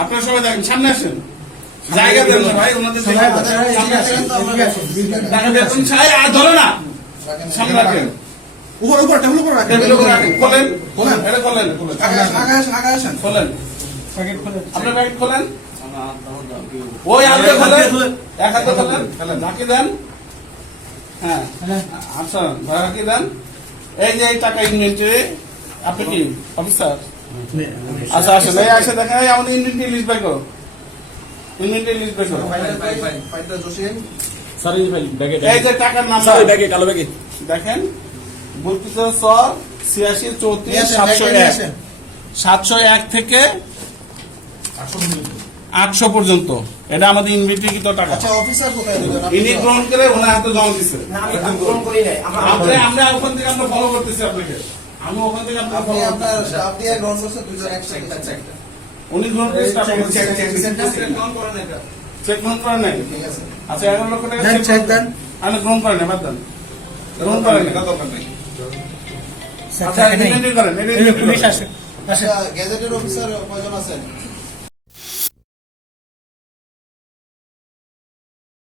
আপনারা সবাই দেখেন, সামনে আসেন, জায়গা দেন না ভাই, ওনাদের টাকা বেতন চাই, আর ধরে না, সামনে রাখেন, উপর টেবিল উপর রাখেন, টেবিলের উপর রাখেন, খোলেন, এটা খোলেন, আগে আসেন খোলেন, আপনার প্যাকেট খোলেন, ওই হাতে খোলেন, এক হাতে খোলেন, ঝাঁকি দেন, হ্যাঁ আচ্ছা ঝাঁকি দেন। এই যে এই টাকা ইনভেন্টরি, আপনি কি অফিসার? আচ্ছা আসেন, এই আসে দেখেন, এই আমাদের ইনভেন্টরি লিস্ট বাই করো, ইনভেন্টরি লিস্ট বাই করো। এই যে টাকার নাম্বার দেখেন, 701 থেকে 800 পর্যন্ত, এটা আমাদের ইনভেন্টরিকৃত টাকা। আচ্ছা অফিসার কোথায় দিবেন? ইনি গ্রহণ করে ওনার হাতে জমা দিচ্ছে। আমরা ওখান থেকে আমরা ফলো করতেছি আপনাকে, আমি ওখান থেকে আপনাকে আপনি follow আপনার করতেছি। স্টাফ দিয়ে গ্রহণ করছেন দুইজন একসাথে। উনি গ্রহণ করে স্টাফ চেক চেক গ্রহণ করেন নাই। ঠিক আছে। আচ্ছা 11 লক্ষ টাকা দেন, চেক দেন। আমি গ্রহণ করেন না, বাদ দেন, গ্রহণ করেন না, দরকার নেই। আচ্ছা ইনভেন্টরি করেন, এটা আচ্ছা গেজেটেড অফিসার কয়জন আছেন?